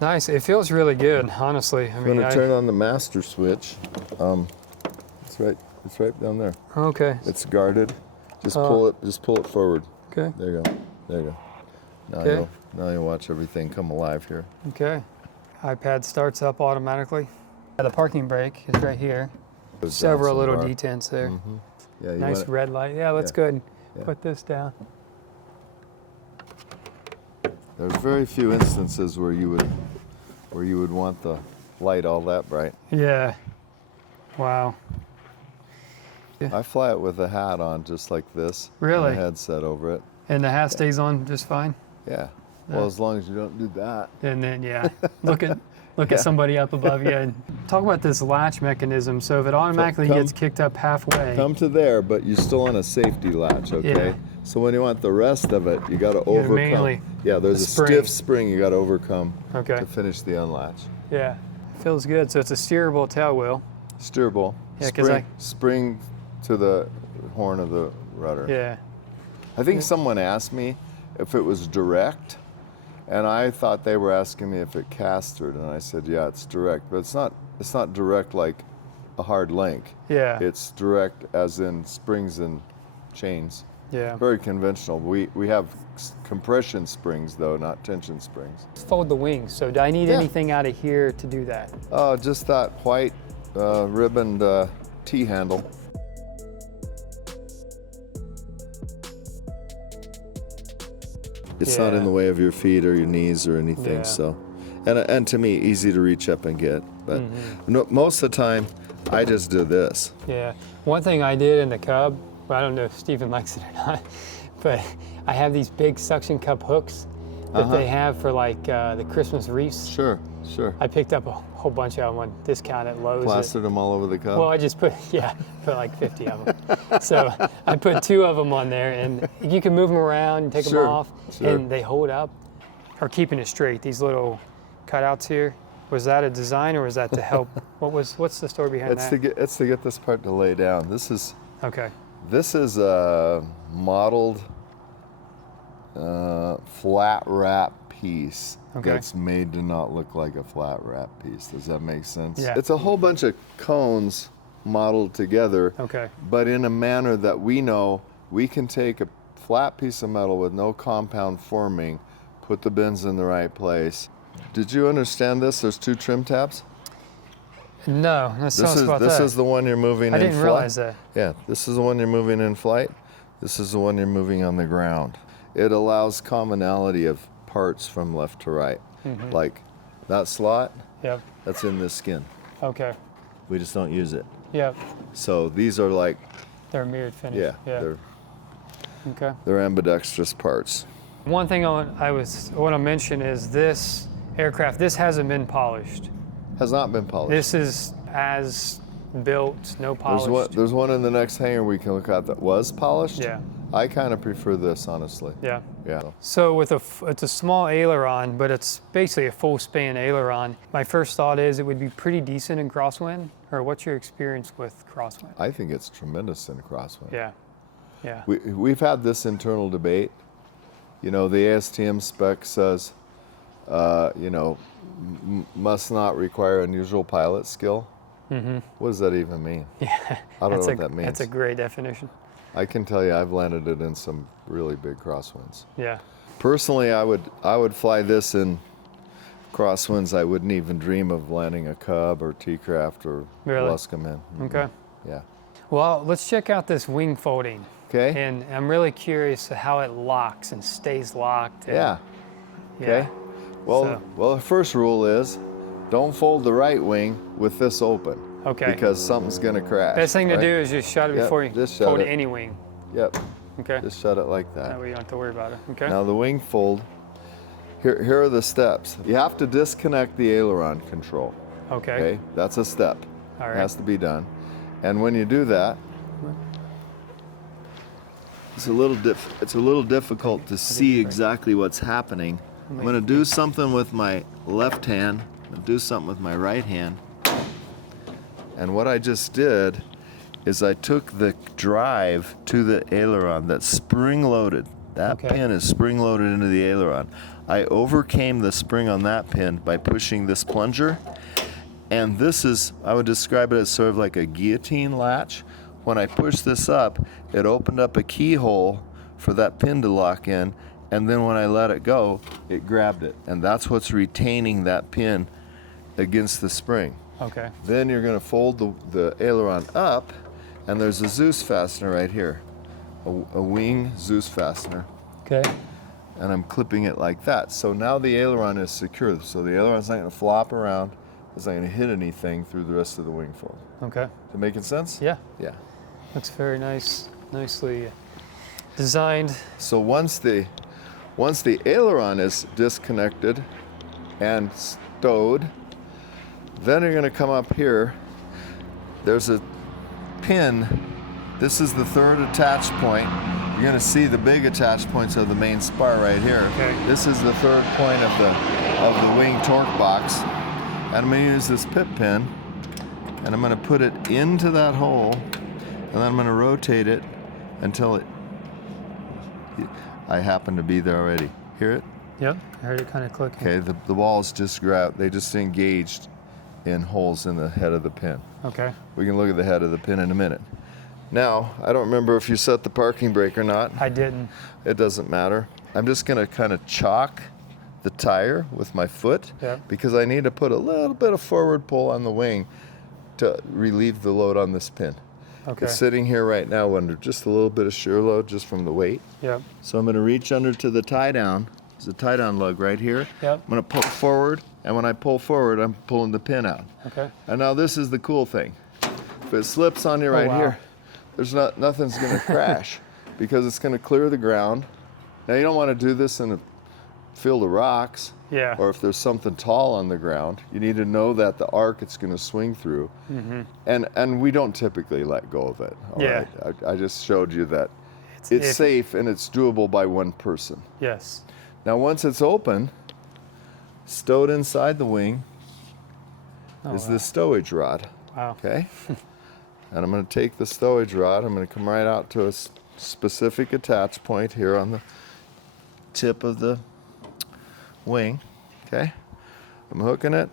Nice. It feels really good, honestly. I I'm mean, going to turn on the master switch. It's right down there. Okay. It's guarded. Just pull it forward. Okay. There you go. There you go. Now Okay. you'll watch everything come alive here. Okay. iPad starts up automatically. The parking brake is right here. Goes down Several some little bar. detents there. Yeah, you Nice want it- red light. Yeah, let's go ahead and Yeah. put this down. There's very few instances where you would want the light all that bright. Yeah. Wow. I fly it with a hat on just like this. Really? And a headset over it. And the hat stays on just fine. Yeah. Well, as long as you don't do that. And then look at somebody up above you. And talk about this latch mechanism. So if it automatically Come- gets kicked up halfway. Come to there, but you're still on a safety latch, okay? Yeah. So when you want the rest of it, you got to overcome. manually- Yeah, there's a spring. stiff spring you got to overcome Okay. to finish the unlatch. Yeah. Feels good. So it's a steerable tail wheel. Steerable. Yeah, 'cause spring to the horn of the rudder. Yeah. I think someone asked me if it was direct, and I thought they were asking me if it castered, and I said, yeah, it's direct, but it's not direct like a hard link. Yeah. It's direct as in springs and chains. Yeah. Very conventional. We have compression springs though, not tension springs. Fold the wings. So do I need Yeah. anything out of here to do that? Just that white ribboned T-handle. It's not in Yeah. the way of your feet or your knees or anything. Yeah. So, and to me, easy to reach up and get. But no, most of the time, I just do this. Yeah. One thing I did in the Cub, well, I don't know if Stephen likes it or not, but I have these big suction cup hooks that they have for like the Christmas wreaths. Sure. I picked up a whole bunch of them on discount at Lowe's. Plastered them all over the cup. Well, I just put like 50 of them. So I put 2 of them on there, and you can move them around and take Sure, them off, sure. and they hold up. Or keeping it straight. These little cutouts here. Was that a design, or was that to help? What's the story behind it's that? it's to get this part to lay down. This is Okay. a modeled flat wrap piece Okay. that's made to not look like a flat wrap piece. Does that make sense? Yeah. It's a whole bunch of cones modeled together, Okay. but in a manner that we know we can take a flat piece of metal with no compound forming, put the bends in the right place. Did you understand this? There's 2 trim tabs. No, let's tell us about This that. is the one you're moving I in didn't flight. realize that. Yeah, this is the one you're moving in flight. This is the one you're moving on the ground. It allows commonality of parts from left to right. Like that slot, Yep. that's in this skin. Okay. We just don't use it. Yep. So these are like, They're mirrored finish. yeah, Yeah. Okay. they're ambidextrous parts. One thing I want to mention is this aircraft. This hasn't been polished. Has not been polished. This is as built, no polished. There's one in the next hangar we can look at that was polished. Yeah. I kind of prefer this, honestly. Yeah. Yeah. So it's a small aileron, but it's basically a full span aileron. My first thought is it would be pretty decent in crosswind. Or what's your experience with crosswind? I think it's tremendous in crosswind. Yeah. Yeah. We've had this internal debate. You know, the ASTM spec says, must not require unusual pilot skill. What does that even mean? Yeah. I don't know what that means. That's a great definition. I can tell you I've landed it in some really big crosswinds. Yeah. Personally, I would fly this in crosswinds. I wouldn't even dream of landing a Cub or T-Craft or Really? Luscombe in. Okay. Yeah. Well, let's check out this wing folding. Okay. And I'm really curious how it locks and stays locked. And, Yeah. Okay. Well, the first rule is don't fold the right wing with this open. Okay. Because something's gonna crash. Best thing to right? do is just shut it Yep, before you just shut fold it. any wing. Yep. Okay. Just shut it like that. That way you don't have to worry about it. Okay. Now the wing fold. Here are the steps. You have to disconnect the aileron control. Okay. Okay. That's a step. All It right. has to be done. And when you do that, it's a little difficult to see exactly what's happening I'm gonna do something with my left hand, I'm gonna do something with my right hand. And what I just did is I took the drive to the aileron that's spring-loaded. That Okay. pin is spring-loaded into the aileron. I overcame the spring on that pin by pushing this plunger. And this is, I would describe it as sort of like a guillotine latch. When I pushed this up, it opened up a keyhole for that pin to lock in. And then when I let it go, it grabbed it. And that's what's retaining that pin against the spring. Okay. Then you're going to fold the aileron up, and there's a Zeus fastener right here, a wing Zeus fastener, Okay. and I'm clipping it like that. So now the aileron is secure. So the aileron's not going to flop around. It's not going to hit anything through the rest of the wing fold. Okay. Is it making sense? Yeah. Yeah. Looks very nice. Nicely designed. So once the aileron is disconnected and stowed, then you're going to come up here. There's a pin. This is the third attach point. You're going to see the big attach points of the main spar right here. Okay. This is the third point of the wing torque box. And I'm going to use this pip pin, and I'm going to put it into that hole, and then I'm going to rotate it until I happen to be there already. Hear it? Yep. I heard it kind of clicking. Okay, the balls just grabbed, they just engaged in holes in the head of the pin. Okay. We can look at the head of the pin in a minute. Now, I don't remember if you set the parking brake or not. I didn't. It doesn't matter. I'm just gonna kind of chalk the tire with my foot Yep. because I need to put a little bit of forward pull on the wing to relieve the load on this pin. Okay. It's sitting here right now under just a little bit of shear load just from the weight. Yep. So I'm gonna reach under to the tie down. There's a tie down lug right here. Yep. I'm gonna pull forward, and when I pull forward, I'm pulling the pin out. Okay. And now this is the cool thing. If it slips on you right wow. here, there's nothing's gonna crash because it's gonna clear the ground. Now you don't wanna do this in a field of rocks, Yeah. or if there's something tall on the ground. You need to know that the arc it's gonna swing through. And we don't typically let go of it. All Yeah. right? I just showed you that it's safe and it's doable by one person. Yes. Now once it's open, stowed inside the wing is wow. this stowage rod, Wow. okay? And I'm going to take the stowage rod, I'm going to come right out to a specific attach point here on the tip of the wing, okay? I'm hooking it,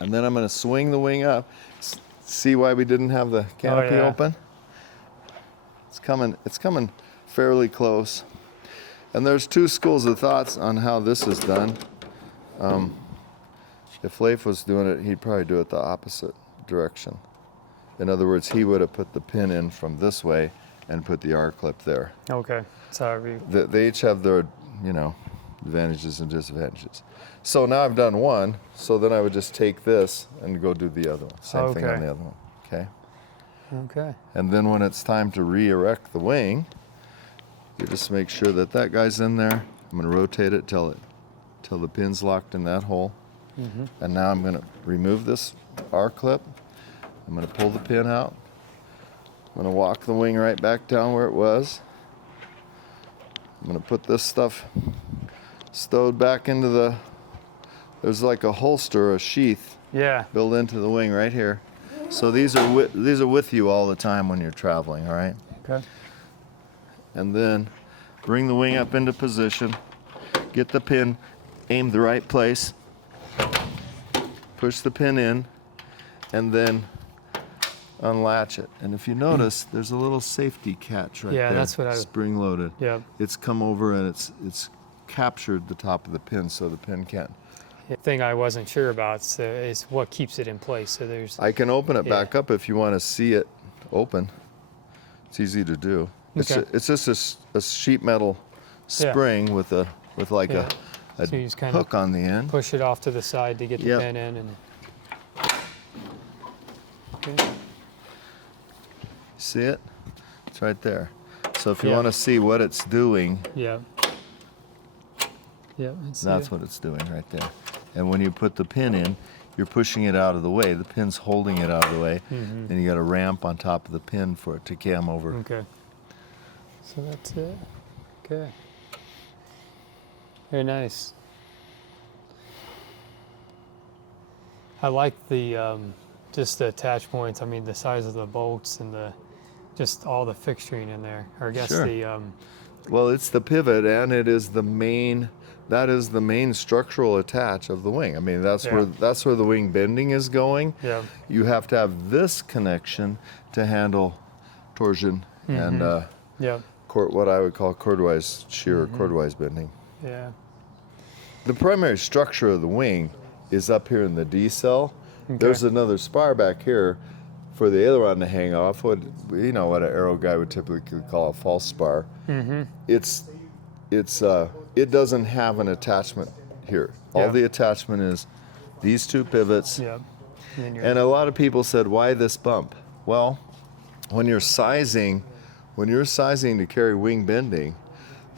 and then I'm going to swing the wing up. See why we didn't have the canopy yeah. open? It's coming fairly close. And there's two schools of thoughts on how this is done. If Leif was doing it, he'd probably do it the opposite direction. In other words, he would have put the pin in from this way and put the R-clip there. Okay. Sorry. They each have their, advantages and disadvantages. So now I've done one, so then I would just take this and go do the other one. Same thing on Okay. the other one, okay? Okay. And then when it's time to re-erect the wing, you just make sure that that guy's in there. I'm going to rotate it till the pin's locked in that hole. And now I'm going to remove this R-clip. I'm going to pull the pin out. I'm going to walk the wing right back down where it was. I'm going to put this stuff stowed back into there's like a holster, a sheath Yeah. built into the wing right here. So these are with you all the time when you're traveling, all right? Okay. And then bring the wing up into position, get the pin aimed the right place, push the pin in, and then unlatch it. And if you notice, there's a little safety catch right Yeah, there. that's what I- spring loaded. Yeah. It's come over and it's captured the top of the pin so the pin can't. The thing I wasn't sure about is what keeps it in place. So there's. I can open it Yeah. back up if you want to see it open. It's easy to do. Okay. It's just a sheet metal Yeah. spring with like Yeah. a So you just kind of hook on the end. push it off to the side to get the Yep. pin in, and. Okay. See it? It's right there. So if you Yeah. want to see what it's doing, Yeah. Yeah. that's what it's doing right there. And when you put the pin in, you're pushing it out of the way. The pin's holding it out of the way. And you got a ramp on top of the pin for it to cam over. Okay. So that's it. Okay. Very nice. I like the just the attach points. I mean, the size of the bolts and just all the fixturing in there. Or I guess Sure. the Well, it's the pivot, and it is the main. That is the main structural attach of the wing. I mean, that's Yeah. where the wing bending is going. yeah, You have to have this connection to handle torsion and yeah, what I would call chordwise shear or chordwise bending. yeah. The primary structure of the wing is up here in the D cell. There's another spar back here for the aileron to hang off. What an aero guy would typically call a false spar. It doesn't have an attachment here. All Yeah. the attachment is these two pivots. Yeah. And a lot of people said, why this bump? Well, when you're sizing to carry wing bending,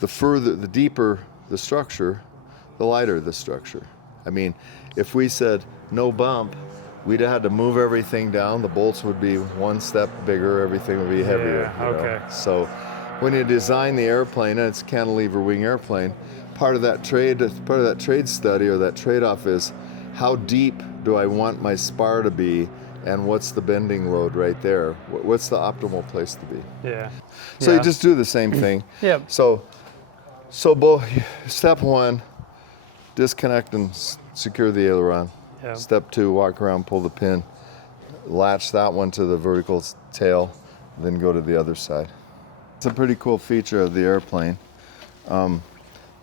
the deeper the structure, the lighter the structure. I mean, if we said no bump, we'd have had to move everything down. The bolts would be one step bigger, everything would be heavier. Yeah, okay. So when you design the airplane, and it's a cantilever wing airplane, part of that trade study or that trade-off is how deep do I want my spar to be, and what's the bending load right there? What's the optimal place to be? Yeah. So Yeah. you just do the same thing. Yep. So step one, disconnect and secure the aileron. Yep. Step two, walk around, pull the pin, latch that one to the vertical tail, then go to the other side. It's a pretty cool feature of the airplane.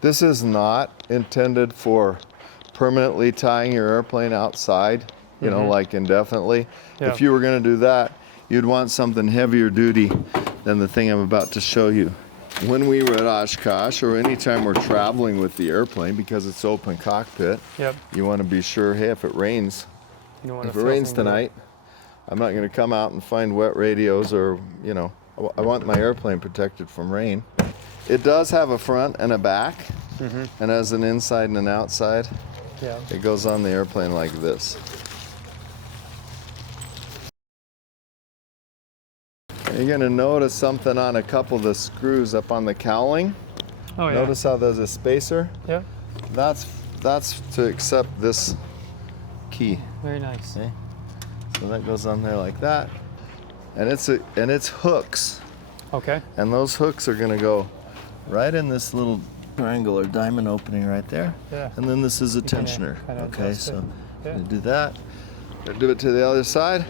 This is not intended for permanently tying your airplane outside, like indefinitely. Yeah. If you were going to do that, you'd want something heavier duty than the thing I'm about to show you. When we were at Oshkosh, or anytime we're traveling with the airplane, because it's open cockpit, Yep. you want to be sure, hey, if it rains, You don't want if to it rains tonight, I'm not going to come out and find wet radios, or, I want my airplane protected from rain. It does have a front and a back, and has an inside and an outside. Yeah. It goes on the airplane like this. You're going to notice something on a couple of the screws up on the cowling. Oh yeah. Notice how there's a spacer? Yeah. That's to accept this key. Very nice. Okay. So that goes on there like that. And it's hooks. Okay. And those hooks are going to go right in this little triangle or diamond opening right there. Yeah. And then this is a can, tensioner. kinda Okay, adjust it. so Yeah. you do that. Do it to the other side.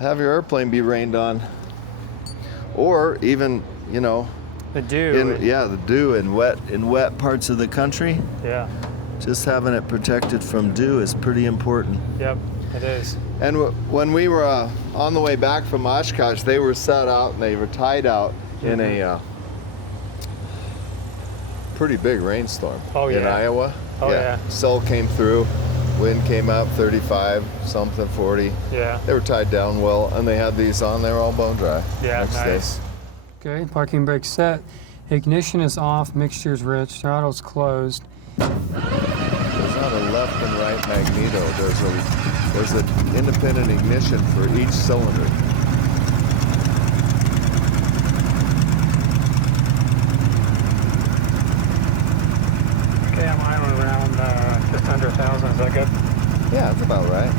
Have your airplane be rained on. Or even, The dew. the dew in wet parts of the country. Yeah. Just having it protected from dew is pretty important. Yep. It is. And when we were on the way back from Oshkosh, they were set out and they were tied out in a pretty big rainstorm Oh, in yeah. Iowa. Oh, yeah. Cell came through, wind came up 35, something 40. Yeah. They were tied down well, and they had these on. They were all bone dry. Yeah. next day. Nice. Okay. Parking brake set. Ignition is off. Mixture's rich. Throttle's closed. There's not a left and right magneto. There's an independent ignition for each cylinder. Okay, I'm idling around just under 1,000. Is that good? Yeah, that's about right.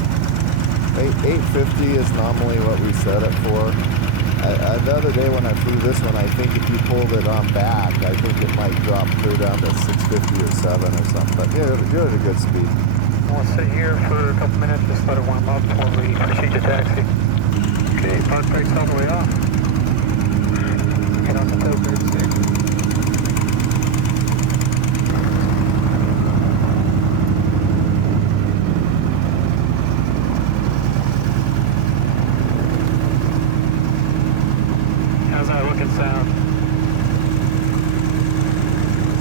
850 is normally what we set it for. The other day when I flew this one, I think if you pulled it on back, I think it might drop clear down to 650 or 7 or something. But you're at a good speed. We'll sit here for a couple minutes, just let it warm up before we proceed to taxi. Okay, park brakes all the way off. Get on the tailgate stick. How's that look and sound?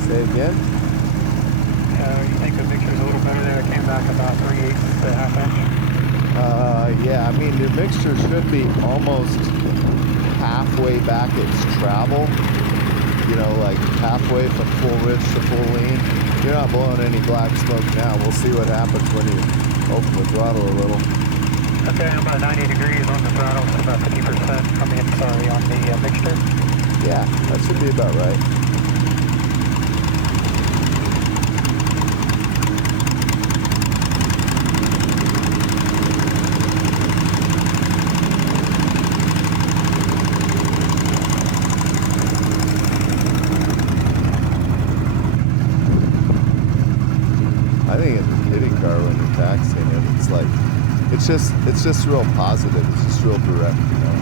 Say again? You think the mixture's a little better there? It came back about 3/8 to a half inch. Yeah, I mean, your mixture should be almost halfway back its travel. Like halfway from full rich to full lean. You're not blowing any black smoke now. We'll see what happens when you open the throttle a little. Okay, I'm about 90 degrees on the throttle, so about 50%. On the mixture. Yeah, that should be about right. It's just real positive. It's just real direct, you know.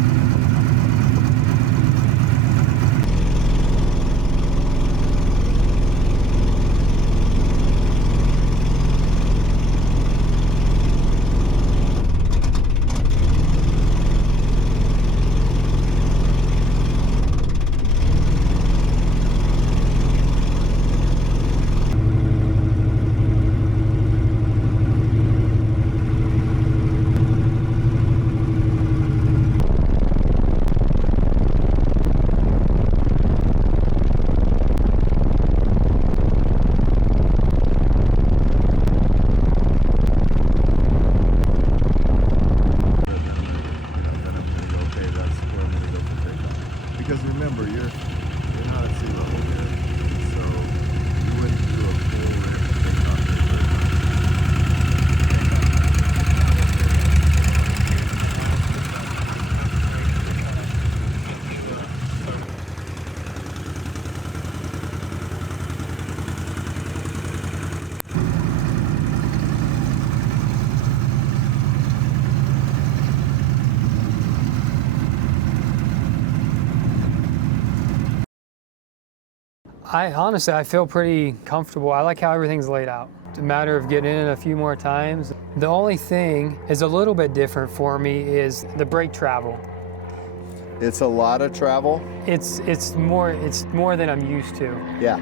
Because remember, you're not at sea level here, so you wouldn't do a full ramp takeoff the first I feel pretty comfortable. I like how everything's laid out. It's a matter of getting in a few more times. The only thing is a little bit different for me is the brake travel. It's a lot of travel. It's more than I'm used to. Yeah.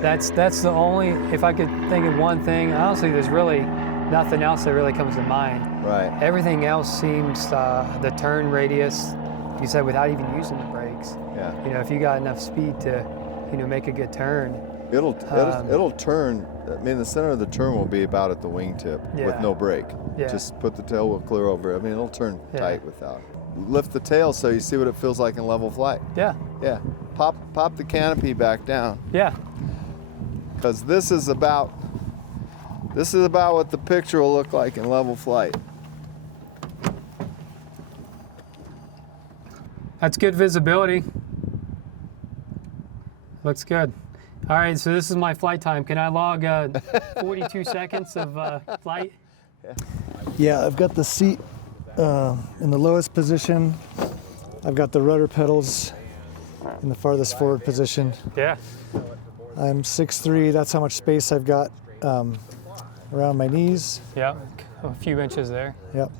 That's the only, if I could think of one thing, honestly there's really nothing else that really comes to mind. Right. Everything else seems, the turn radius, like you said, without even using the brakes. Yeah. You know, if you got enough speed to, you know, make a good turn. It'll turn. I mean, the center of the turn will be about at the wingtip with Yeah. no brake. Yeah. Just put the tail wheel clear over it. I mean, it'll turn Yeah. tight without. Lift the tail so you see what it feels like in level flight. Yeah, Yeah. Pop the canopy back down, yeah. because this is about what the picture will look like in level flight. That's good visibility. Looks good. All right, so this is my flight time. Can I log 42 seconds of flight? Yeah, I've got the seat in the lowest position. I've got the rudder pedals in the farthest forward position. Yeah. I'm 6'3", that's how much space I've got around my knees. Yeah, a few inches there. Yep.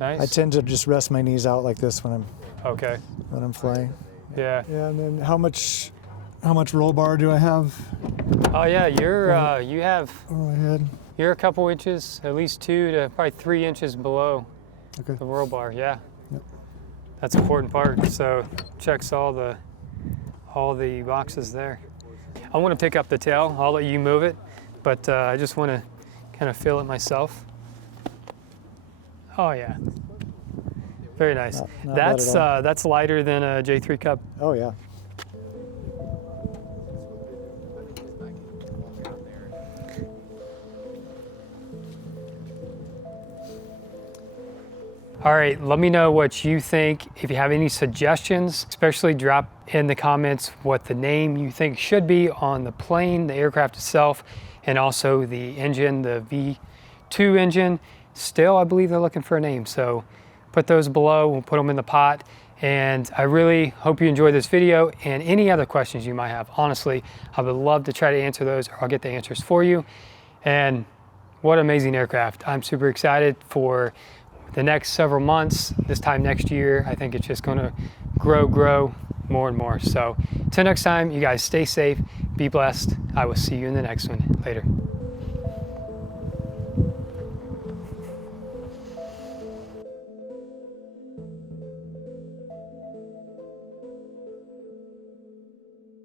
Nice. I tend to just rest my knees out like this when Okay. I'm flying. Yeah. Yeah, and then how much roll bar do I have Oh yeah, you're a couple inches, at least 2 to probably 3 inches below Okay. the roll bar. Yeah. Yep. That's an important part. So checks all the boxes there. I want to pick up the tail. I'll let you move it, but I just want to kind of feel it myself. Oh yeah. Very nice. Not bad at all. That's lighter than a J3 Cup. Oh yeah. All right, let me know what you think. If you have any suggestions, especially drop in the comments what the name you think should be on the plane, the aircraft itself, and also the engine, the V2 engine. Still, I believe they're looking for a name. So put those below, we'll put them in the pot. And I really hope you enjoyed this video and any other questions you might have. Honestly, I would love to try to answer those, or I'll get the answers for you. And what an amazing aircraft. I'm super excited for the next several months. This time next year, I think it's just gonna grow more and more. So until next time, you guys stay safe, be blessed. I will see you in the next one. Later.